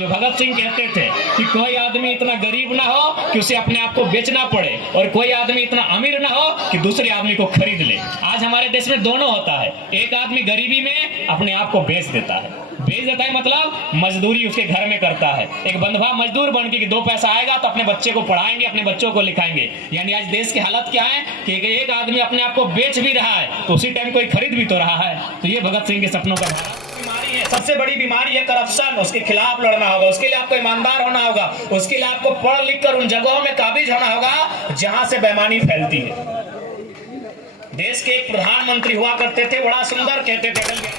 जो भगत सिंह कहते थे कि कोई आदमी इतना गरीब ना हो कि उसे अपने आप को बेचना पड़े और कोई आदमी इतना अमीर ना हो कि दूसरे आदमी को खरीद ले। आज हमारे देश में दोनों होता है। एक आदमी गरीबी में अपने आप को बेच देता है मतलब मजदूरी उसके घर में करता है। एक बंधुआ मजदूर बन के कि 2 पैसा आएगा तो अपने बच्चे को पढ़ाएंगे, अपने बच्चों को लिखाएंगे। यानी आज देश की हालत क्या है कि एक आदमी अपने आप को बेच भी रहा है तो उसी टाइम कोई खरीद भी तो रहा है। तो ये भगत सिंह के सपनों का बीमारी है। सबसे बड़ी बीमारी है करप्शन। उसके खिलाफ लड़ना होगा, उसके लिए आपको ईमानदार होना होगा, उसके लिए आपको पढ़ लिख कर उन जगहों में काबिज होना होगा जहां से बेईमानी फैलती है। देश के एक प्रधानमंत्री हुआ करते थे, बड़ा सुंदर कहते थे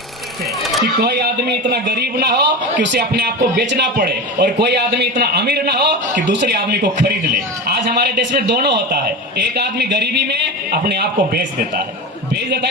कि कोई आदमी इतना गरीब ना हो कि उसे अपने आप को बेचना पड़े और कोई आदमी इतना अमीर ना हो कि दूसरे आदमी को खरीद ले। आज हमारे देश में दोनों होता है। एक आदमी गरीबी में अपने आप को बेच देता है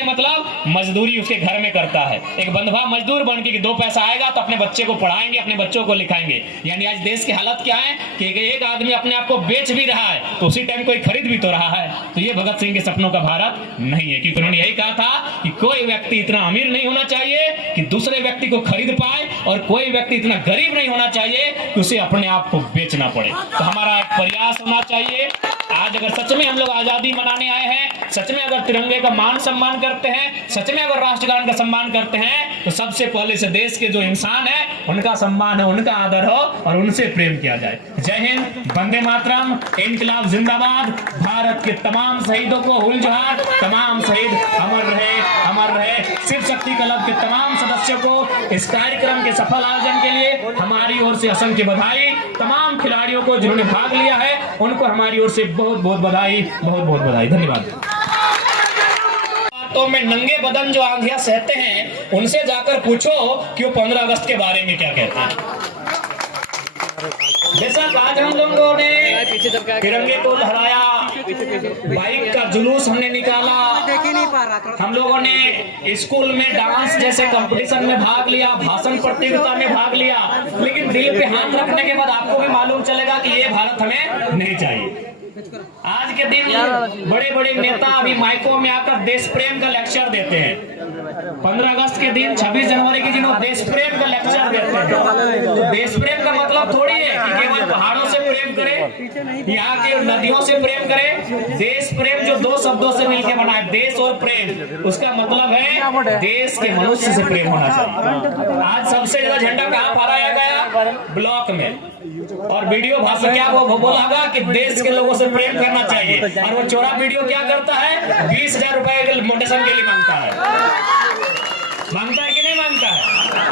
मतलब मजदूरी उसके घर में करता है। एक बंधुआ मजदूर बन के कि 2 पैसा आएगा तो अपने बच्चे को पढ़ाएंगे, अपने बच्चों को लिखाएंगे। यानी आज देश की हालत क्या है कि एक आदमी अपने आप को बेच भी रहा है तो उसी टाइम कोई खरीद भी तो रहा है। तो ये भगत सिंह के सपनों का भारत नहीं है, क्योंकि उन्होंने यही कहा था कि कोई व्यक्ति इतना अमीर नहीं होना चाहिए कि दूसरे व्यक्ति को खरीद पाए और कोई व्यक्ति इतना गरीब नहीं होना चाहिए कि उसे अपने आप को बेचना पड़े। तो हमारा एक प्रयास होना चाहिए। आज अगर सच में हम लोग आजादी मनाने आए हैं, सच में अगर तिरंगे का मान सम्मान करते हैं, सच में अगर राष्ट्रगान का सम्मान करते हैं, तो सबसे पहले से देश के जो इंसान है उनका सम्मान है, उनका आदर हो और उनसे प्रेम किया जाए। जय हिंद, वंदे मातरम, इनकलाब जिंदाबाद। भारत के तमाम शहीदों को हुल जोहार। तमाम शहीद अमर रहे, अमर रहे। शिव शक्ति क्लब के तमाम सदस्यों को इस कार्यक्रम के सफल आयोजन के लिए हमारी ओर से असंख्य बधाई। तमाम खिलाड़ियों को जिन्होंने भाग लिया है उनको हमारी ओर से बहुत बहुत बधाई, बहुत बहुत बधाई। धन्यवाद। तो में नंगे बदन जो आंधियां सहते हैं उनसे जाकर पूछो कि वो 15 अगस्त के बारे में क्या कहते हैं। जैसा आज हम लोगों ने तिरंगे को लहराया, बाइक का जुलूस हमने निकाला, हम लोगों ने स्कूल में डांस जैसे कंपटीशन में भाग लिया, भाषण प्रतियोगिता में भाग लिया, लेकिन दिल पे हाथ रखने के बाद आपको भी मालूम चलेगा कि ये भारत हमें नहीं चाहिए। आज के दिन बड़े बड़े नेता अभी माइकों में आकर देश प्रेम का लेक्चर देते हैं। 15 अगस्त के दिन, 26 जनवरी के दिन वो देश प्रेम का लेक्चर देते हैं। तो देश प्रेम का मतलब थोड़ी है कि केवल पहाड़ों से प्रेम करें, यहाँ के नदियों से प्रेम करें। देश प्रेम जो 2 शब्दों से मिलकर बना है, देश और प्रेम, उसका मतलब है देश के मनुष्य से प्रेम होना चाहिए। आज सबसे ज्यादा झंडा कहाँ फहराया गया? ब्लॉक में। और वीडियो भाषा क्या वो बोला कि देश के लोगों से प्रेम करना चाहिए, और वो चोरा वीडियो क्या करता है? 20,000 रुपए मोटेशन के लिए मांगता है कि नहीं मांगता है?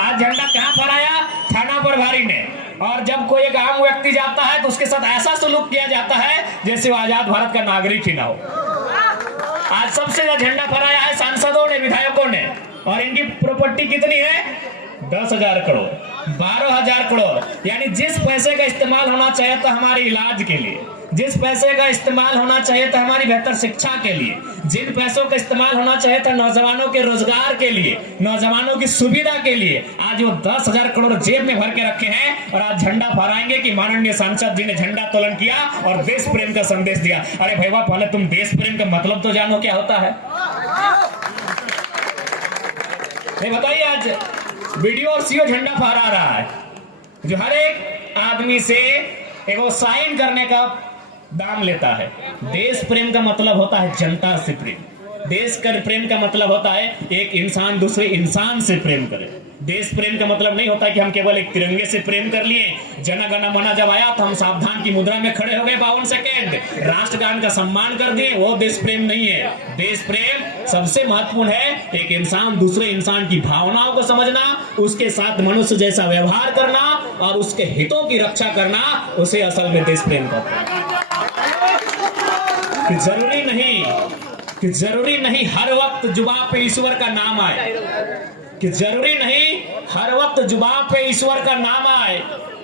आज झंडा कहाँ फहराया? थाना प्रभारी ने। और जब कोई एक आम व्यक्ति जाता है तो उसके साथ ऐसा सलूक किया जाता है जैसे वो आजाद भारत का नागरिक ही ना हो। आज सबसे ज्यादा झंडा फहराया है सांसदों ने, विधायकों ने, और इनकी प्रॉपर्टी कितनी है? 10,000 करोड़, 12,000 करोड़। यानी जिस पैसे का इस्तेमाल होना चाहिए था हमारे इलाज के लिए, जिस पैसे का इस्तेमाल होना चाहिए था हमारी बेहतर शिक्षा के लिए, जिन पैसों का इस्तेमाल होना चाहिए था नौजवानों के रोजगार के लिए, नौजवानों की सुविधा के लिए, आज वो 10,000 करोड़ जेब में भर के रखे हैं और आज झंडा फहराएंगे कि माननीय सांसद जी ने झंडा तोलन किया और देश प्रेम का संदेश दिया। अरे भैया, पहले तुम देश प्रेम का मतलब तो जानो क्या होता है। बताइए, आज वीडियो और सीओ झंडा फहरा रहा है जो हर एक आदमी से एक साइन करने का दाम लेता है। देश प्रेम का मतलब होता है जनता से प्रेम। देश का प्रेम का मतलब होता है एक इंसान दूसरे इंसान से प्रेम करे। देश प्रेम का मतलब नहीं होता कि हम केवल एक तिरंगे से प्रेम कर लिए। जन गण मन जब आया तो हम सावधान की मुद्रा में खड़े हो गए 52 सेकेंड, राष्ट्रगान का सम्मान कर दिए, वो देश प्रेम नहीं है। देश प्रेम सबसे महत्वपूर्ण है एक इंसान दूसरे इंसान की भावनाओं को समझना, उसके साथ मनुष्य जैसा व्यवहार करना और उसके हितों की रक्षा करना, उसे असल में देश प्रेम कहते हैं। जरूरी नहीं हर वक्त जुबान पे ईश्वर का नाम आए, कि जरूरी नहीं हर वक्त जुबान पे ईश्वर का नाम आए।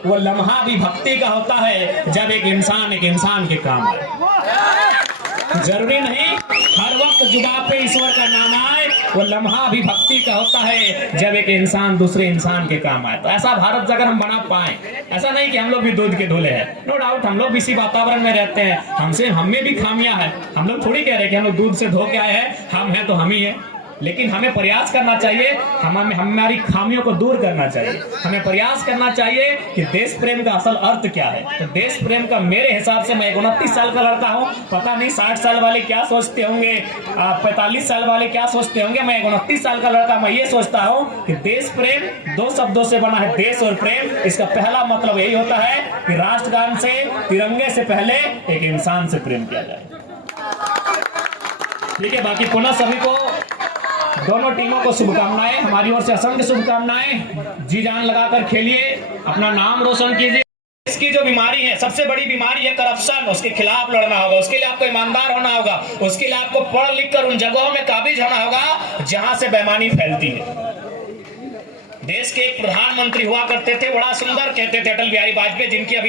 वो लम्हा भी भक्ति का होता है जब एक इंसान के काम आए। जरूरी नहीं हर वक्त जुबान पे ईश्वर का नाम आए, वो लम्हा भी भक्ति का होता है जब एक इंसान दूसरे इंसान के काम आए। तो ऐसा भारत अगर हम बना पाए, ऐसा नहीं कि हम लोग भी दूध के धोले हैं, नो डाउट हम लोग भी इसी वातावरण में रहते हैं, हम में भी खामियां हैं। हम लोग थोड़ी कह रहे कि हम लोग दूध से धो के आए हैं, हम हैं तो हम ही है। लेकिन हमें प्रयास करना चाहिए, हमारी खामियों को दूर करना चाहिए। हमें प्रयास करना चाहिए कि देश प्रेम का असल अर्थ क्या है। तो देश प्रेम का मेरे हिसाब से, मैं 29 साल का लड़का हूँ, पता नहीं 60 साल वाले क्या सोचते होंगे, 45 साल वाले क्या सोचते होंगे, मैं 29 साल का लड़का, मैं ये सोचता हूँ कि देश प्रेम 2 शब्दों से बना है, देश और प्रेम। इसका पहला मतलब यही होता है कि राष्ट्रगान से, तिरंगे से पहले एक इंसान से प्रेम किया जाए। ठीक है, बाकी पुनः सभी को, दोनों टीमों को शुभकामनाएं, हमारी ओर से असंख्य शुभकामनाएं। जी जान लगाकर खेलिए, अपना नाम रोशन कीजिए। इसकी जो बीमारी है, सबसे बड़ी बीमारी है करप्शन, उसके खिलाफ लड़ना होगा। उसके लिए आपको ईमानदार होना होगा, उसके लिए आपको पढ़ लिख कर उन जगहों में काबिज होना होगा जहां से बेईमानी फैलती है। देश के एक प्रधानमंत्री हुआ करते थे, बड़ा सुंदर कहते थे, अटल बिहारी वाजपेयी, जिनकी अभी